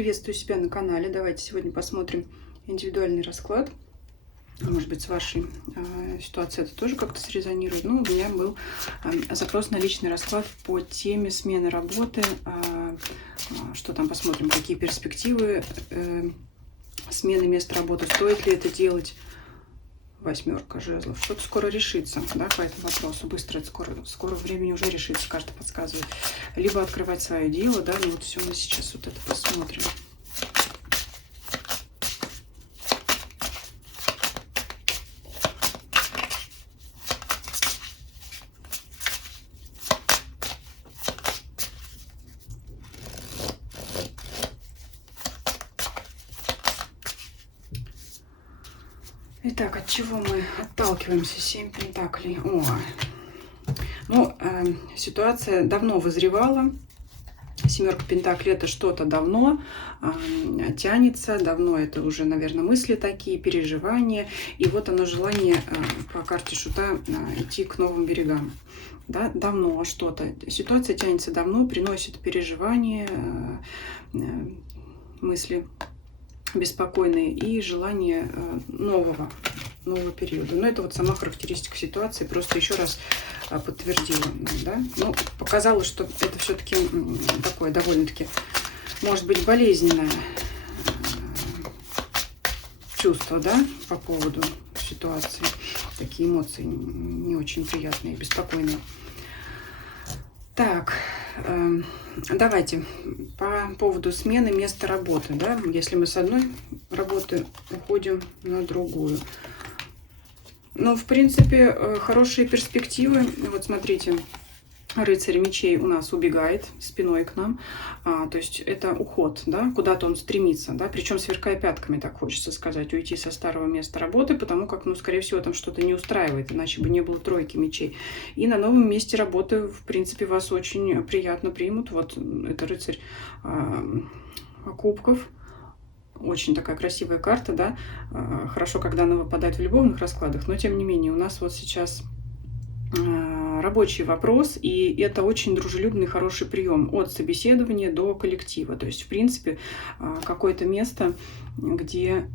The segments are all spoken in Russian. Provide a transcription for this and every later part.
Приветствую себя на канале. Давайте сегодня посмотрим индивидуальный расклад. Может быть, с вашей ситуацией это тоже как-то срезонирует. Ну, у меня был запрос на личный расклад по теме смены работы. Что там посмотрим, какие перспективы смены места работы, стоит ли это делать. Восьмерка жезлов. Что-то скоро решится, да, по этому вопросу. Быстро, это скоро времени уже решится, карта подсказывает. Либо открывать свое дело, да, ну вот все, мы сейчас вот это посмотрим. Итак, от чего мы отталкиваемся? 7 пентаклей. Ситуация давно вызревала. Семерка пентаклей — это что-то давно тянется, давно это уже, наверное, мысли такие, переживания. И вот оно желание по карте шута идти к новым берегам. Да, давно что-то. Ситуация тянется давно, приносит переживания, мысли беспокойные и желание нового периода. Но это вот сама характеристика ситуации, просто еще раз подтвердила, да? Ну, показала, что это все-таки такое довольно-таки, может быть, болезненное чувство, да, по поводу ситуации. Такие эмоции не очень приятные, беспокойные. Так, давайте по поводу смены места работы, да, если мы с одной работы уходим на другую. Ну, в принципе, хорошие перспективы. Вот смотрите, рыцарь мечей у нас убегает спиной к нам, то есть это уход, да, куда-то он стремится, да, причем сверкая пятками, так хочется сказать, уйти со старого места работы, потому как, ну, скорее всего, там что-то не устраивает, иначе бы не было тройки мечей. И на новом месте работы, в принципе, вас очень приятно примут. Вот это рыцарь кубков. Очень такая красивая карта, да, хорошо, когда она выпадает в любовных раскладах, но тем не менее у нас вот сейчас рабочий вопрос, и это очень дружелюбный, хороший прием от собеседования до коллектива. То есть, в принципе, какое-то место, где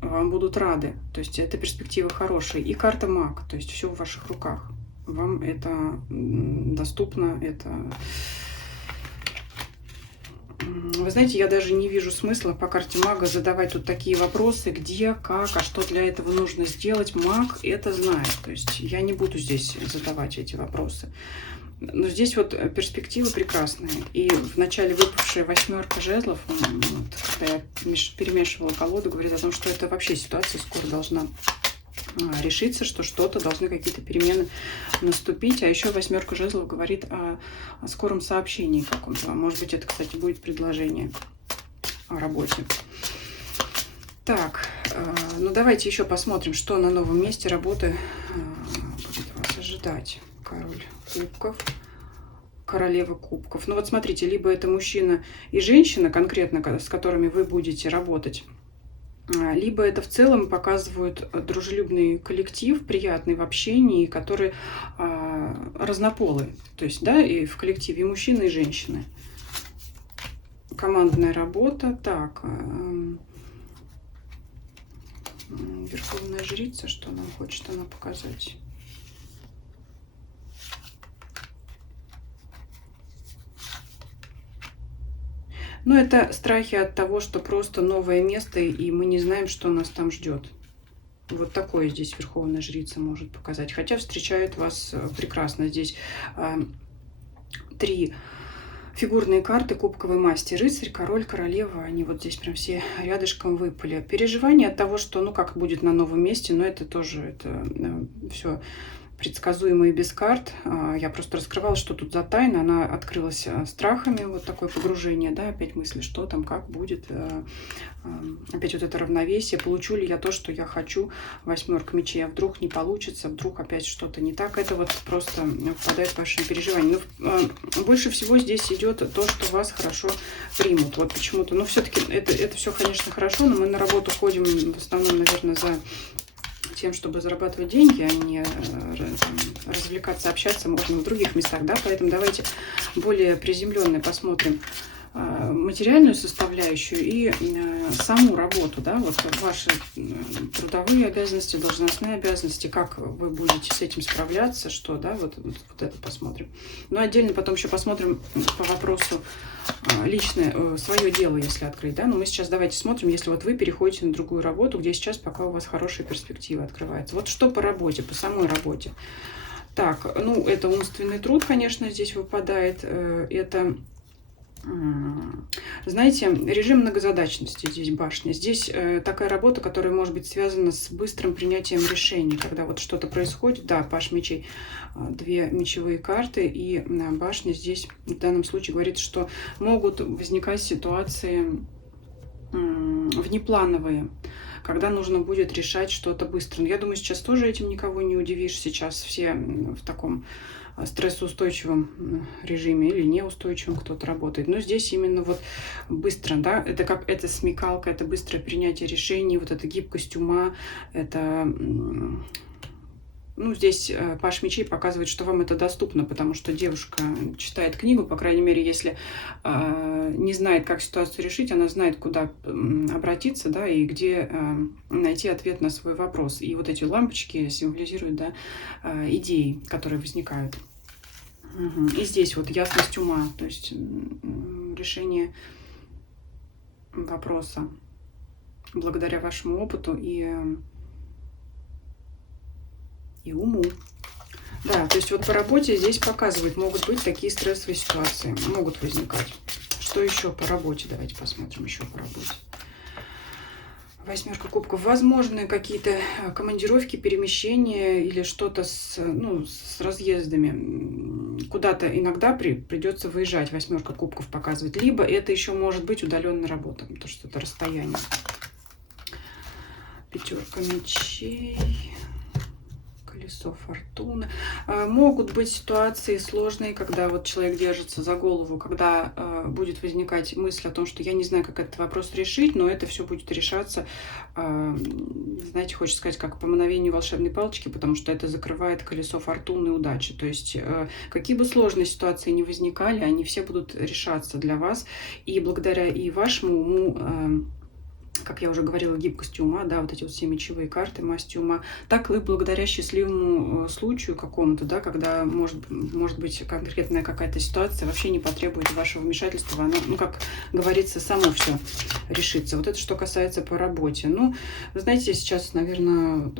вам будут рады. То есть, это перспектива хорошая. И карта маг, то есть, все в ваших руках. Вам это доступно, это... Вы знаете, я даже не вижу смысла по карте мага задавать тут такие вопросы, где, как, а что для этого нужно сделать. Маг это знает. То есть я не буду здесь задавать эти вопросы. Но здесь вот перспективы прекрасные. И в начале выпавшая восьмерка жезлов, вот, когда я перемешивала колоду, говорит о том, что это вообще ситуация скоро должна решиться, что что-то должны какие-то перемены наступить. А еще восьмерка жезлов говорит о скором сообщении каком-то. Может быть, это, кстати, будет предложение о работе. Так, ну давайте еще посмотрим, что на новом месте работы будет вас ожидать. Король кубков, королева кубков. Ну вот смотрите, либо это мужчина и женщина конкретно, с которыми вы будете работать, либо это в целом показывают дружелюбный коллектив, приятный в общении, который разнополый. То есть, да, и в коллективе и мужчины, и женщины. Командная работа. Так, верховная жрица, что нам хочет она показать? Но это страхи от того, что просто новое место, и мы не знаем, что нас там ждет. Вот такое здесь верховная жрица может показать. Хотя встречают вас прекрасно. Здесь 3 фигурные карты кубковой масти. Рыцарь, король, королева. Они вот здесь прям все рядышком выпали. Переживание от того, что, ну, как будет на новом месте, но это тоже, это все предсказуемо и без карт. Я просто раскрывала, что тут за тайна. Она открылась страхами, вот такое погружение, да, опять мысли, что там, как будет. Опять вот это равновесие. Получу ли я то, что я хочу? Восьмерка мечей. А вдруг не получится? Вдруг опять что-то не так? Это вот просто впадает в ваши переживания. Но больше всего здесь идет то, что вас хорошо примут. Вот почему-то. Но все-таки это все, конечно, хорошо, но мы на работу ходим в основном, наверное, за тем, чтобы зарабатывать деньги, а не развлекаться, общаться можно в других местах, да, поэтому давайте более приземленные посмотрим материальную составляющую и саму работу, да, вот ваши трудовые обязанности, должностные обязанности, как вы будете с этим справляться, что, да, вот это посмотрим. Но отдельно потом еще посмотрим по вопросу личное, свое дело, если открыть, да, но мы сейчас давайте смотрим, если вот вы переходите на другую работу, где сейчас пока у вас хорошая перспектива открывается. Вот что по работе, по самой работе. Так, ну, это умственный труд, конечно, здесь выпадает, это... Знаете, режим многозадачности здесь башня. Здесь такая работа, которая может быть связана с быстрым принятием решений, когда вот что-то происходит. Да, паш мечей, 2 мечевые карты, и башня здесь в данном случае говорит, что могут возникать ситуации внеплановые, когда нужно будет решать что-то быстро. Но я думаю, сейчас тоже этим никого не удивишь. Сейчас все в таком стрессоустойчивом режиме или неустойчивом кто-то работает. Но здесь именно вот быстро, да, это как это смекалка, это быстрое принятие решений, вот эта гибкость ума, это... Ну, здесь паш мечей показывает, что вам это доступно, потому что девушка читает книгу, по крайней мере, если не знает, как ситуацию решить, она знает, куда обратиться, да, и где найти ответ на свой вопрос. И вот эти лампочки символизируют, да, идеи, которые возникают. И здесь вот ясность ума, то есть решение вопроса благодаря вашему опыту и уму. Да, то есть вот по работе здесь показывает, могут быть такие стрессовые ситуации, могут возникать. Что еще по работе? Давайте посмотрим еще по работе. 8 кубков. Возможны какие-то командировки, перемещения или что-то с разъездами. Куда-то иногда придется выезжать. 8 кубков показывает. Либо это еще может быть удаленная работа, то что это расстояние. 5 мечей. Колесо фортуны. Могут быть ситуации сложные, когда вот человек держится за голову, когда будет возникать мысль о том, что я не знаю, как этот вопрос решить, но это все будет решаться, знаете, хочется сказать, как по мановению волшебной палочки, потому что это закрывает колесо фортуны и удачи. То есть какие бы сложные ситуации ни возникали, они все будут решаться для вас. И благодаря и вашему уму, как я уже говорила, гибкости ума, да, вот эти вот все мечевые карты, масти ума, так и благодаря счастливому случаю какому-то, да, когда может быть конкретная какая-то ситуация, вообще не потребует вашего вмешательства, она, ну, как говорится, само все решится. Вот это что касается по работе. Ну, вы знаете, сейчас, наверное,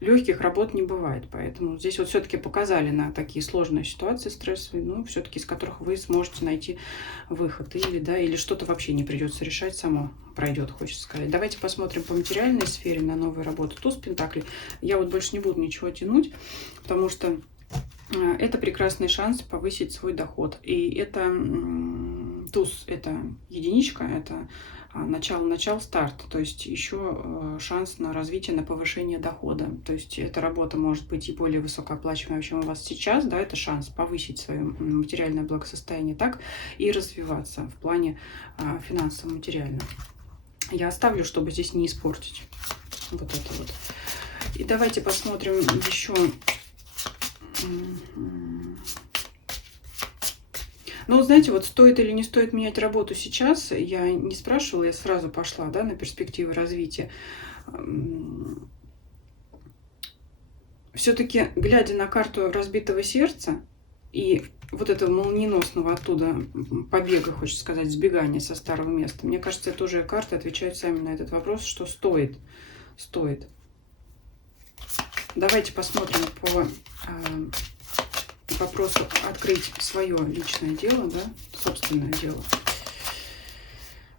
легких работ не бывает, поэтому здесь вот все-таки показали на такие сложные ситуации стрессовые, но все-таки из которых вы сможете найти выход или, да, или что-то вообще не придется решать, само пройдет, хочется сказать. Давайте посмотрим по материальной сфере на новую работу. Туз пентаклей. Я вот больше не буду ничего тянуть, потому что это прекрасный шанс повысить свой доход. И это туз, это единичка, это начало, старт, то есть еще шанс на развитие, на повышение дохода. То есть эта работа может быть и более высокооплачиваемая, чем у вас сейчас, да, это шанс повысить свое материальное благосостояние, так и развиваться в плане финансово-материальном. Я оставлю, чтобы здесь не испортить вот это вот. И давайте посмотрим еще. Ну, знаете, вот стоит или не стоит менять работу сейчас, я не спрашивала, я сразу пошла, да, на перспективы развития. Все-таки, глядя на карту разбитого сердца и вот этого молниеносного оттуда побега, хочется сказать, сбегания со старого места, мне кажется, это уже карты отвечают сами на этот вопрос, что стоит. Давайте посмотрим по вопросу открыть свое личное дело, да, собственное дело.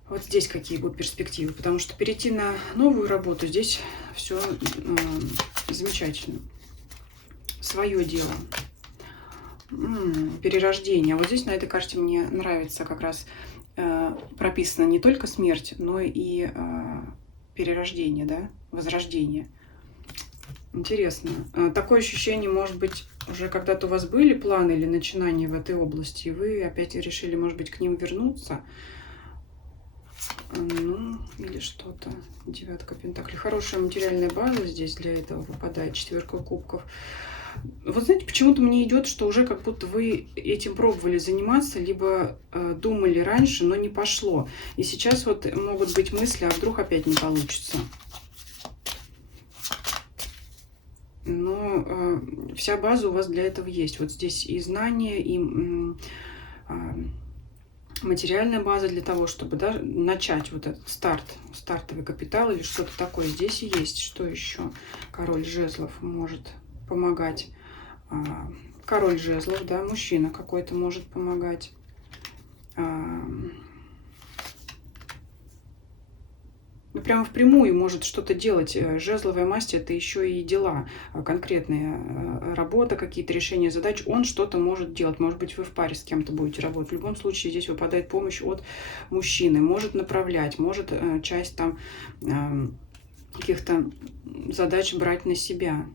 Вот здесь какие будут перспективы, потому что перейти на новую работу здесь все замечательно. Свое дело. Перерождение. Вот здесь на этой карте мне нравится как раз прописано не только смерть, но и перерождение, да, возрождение. Интересно. Такое ощущение, может быть, уже когда-то у вас были планы или начинания в этой области, и вы опять решили, может быть, к ним вернуться. Ну, или что-то. 9 пентаклей. Хорошая материальная база здесь для этого выпадает. 4 кубков. Вот знаете, почему-то мне идет, что уже как будто вы этим пробовали заниматься, либо думали раньше, но не пошло. И сейчас вот могут быть мысли, а вдруг опять не получится. Но вся база у вас для этого есть. Вот здесь и знания, и материальная база для того, чтобы, да, начать вот этот стартовый капитал или что-то такое. Здесь и есть. Что еще? Король жезлов может помогать. Король жезлов, да, мужчина какой-то может помогать. Ну, прямо впрямую может что-то делать. Жезловая масть — это еще и дела, конкретные, работа, какие-то решения задач. Он что-то может делать. Может быть, вы в паре с кем-то будете работать. В любом случае здесь выпадает помощь от мужчины. Может направлять, может часть там каких-то задач брать на себя.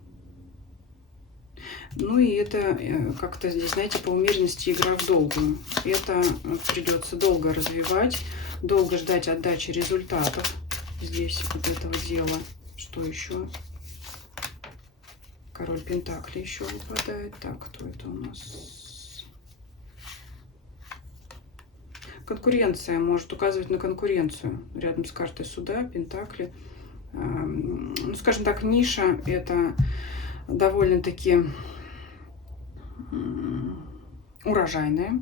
Ну и это как-то здесь, знаете, по умеренности игра в долгую. Это придется долго развивать, долго ждать отдачи результатов здесь вот этого дела. Что еще? Король Пентаклей еще выпадает. Так, кто это у нас? Конкуренция может указывать на конкуренцию. Рядом с картой суда, Пентакли. Ну, скажем так, ниша — это довольно-таки урожайная,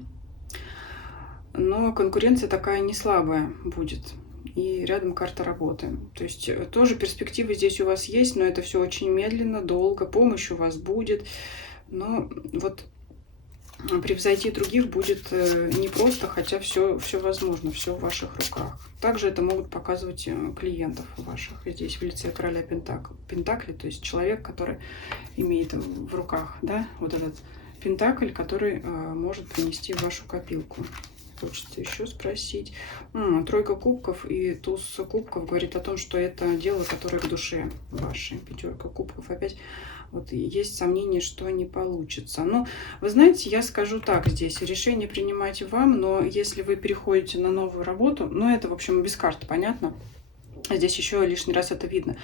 но конкуренция такая не слабая будет. И рядом карта работы. То есть тоже перспективы здесь у вас есть, но это все очень медленно, долго. Помощь у вас будет, но вот превзойти других будет непросто, хотя все возможно, все в ваших руках. Также это могут показывать клиентов ваших. Здесь в лице короля Пентакли, то есть человек, который имеет в руках, да, вот этот пентакль, который может принести в вашу копилку. Хочется еще спросить. Тройка кубков и туз кубков говорит о том, что это дело, которое к душе вашей. Пятерка кубков опять. Вот есть сомнение, что не получится. Но вы знаете, я скажу так здесь. Решение принимайте вам, но если вы переходите на новую работу, ну это, в общем, без карты, понятно? Здесь еще лишний раз это видно.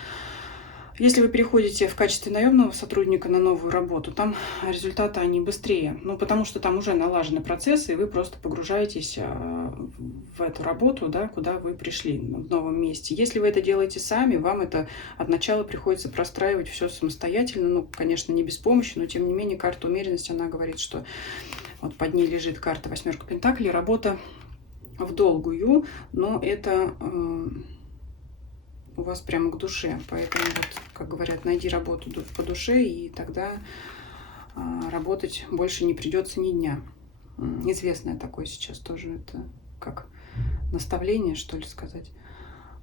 Если вы переходите в качестве наемного сотрудника на новую работу, там результаты они быстрее. Ну, потому что там уже налажены процессы, и вы просто погружаетесь в эту работу, да, куда вы пришли в новом месте. Если вы это делаете сами, вам это от начала приходится простраивать все самостоятельно. Ну, конечно, не без помощи, но тем не менее карта умеренности, она говорит, что вот под ней лежит карта восьмерка пентаклей, работа в долгую, но это у вас прямо к душе. Поэтому, вот, как говорят, найди работу по душе, и тогда работать больше не придется ни дня. Известное такое сейчас тоже, это как наставление, что ли, сказать.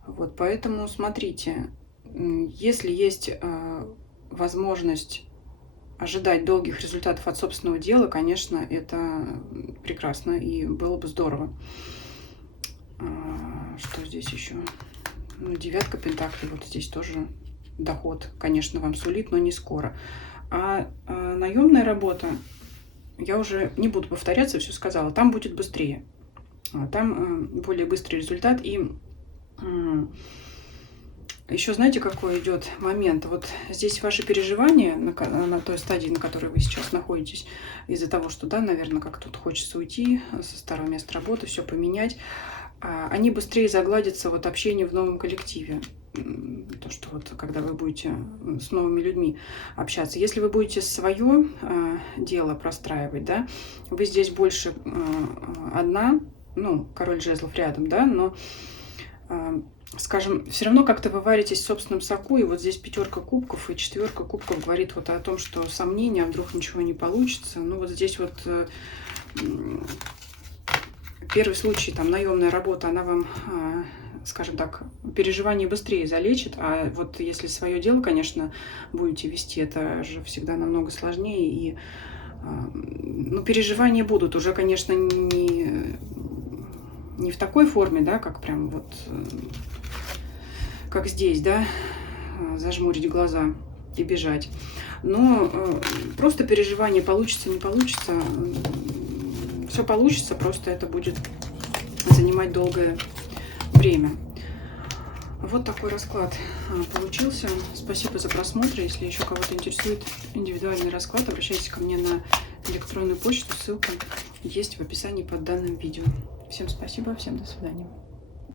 Вот, поэтому смотрите, если есть возможность ожидать долгих результатов от собственного дела, конечно, это прекрасно и было бы здорово. Что здесь еще? Ну, девятка пентаклей, вот здесь тоже доход, конечно, вам сулит, но не скоро. А наемная работа, я уже не буду повторяться, все сказала, там будет быстрее. Там более быстрый результат. И еще знаете, какой идет момент? Вот здесь ваши переживания на той стадии, на которой вы сейчас находитесь, из-за того, что, да, наверное, как тут хочется уйти со старого места работы, все поменять, они быстрее загладятся вот общение в новом коллективе. То, что вот когда вы будете с новыми людьми общаться. Если вы будете свое дело простраивать, да, вы здесь больше одна, ну, король жезлов рядом, да, но, скажем, все равно как-то вы варитесь в собственном соку, и вот здесь пятерка кубков и четверка кубков говорит вот о том, что сомнения, а вдруг ничего не получится. Ну, вот здесь вот первый случай, там, наемная работа, она вам, скажем так, переживания быстрее залечит, а вот если свое дело, конечно, будете вести, это же всегда намного сложнее, и, ну, переживания будут уже, конечно, не в такой форме, да, как прям вот, как здесь, да, зажмурить глаза и бежать, но просто переживание получится, не получится. Все получится, просто это будет занимать долгое время. Вот такой расклад получился. Спасибо за просмотр. Если еще кого-то интересует индивидуальный расклад, обращайтесь ко мне на электронную почту. Ссылка есть в описании под данным видео. Всем спасибо, всем до свидания.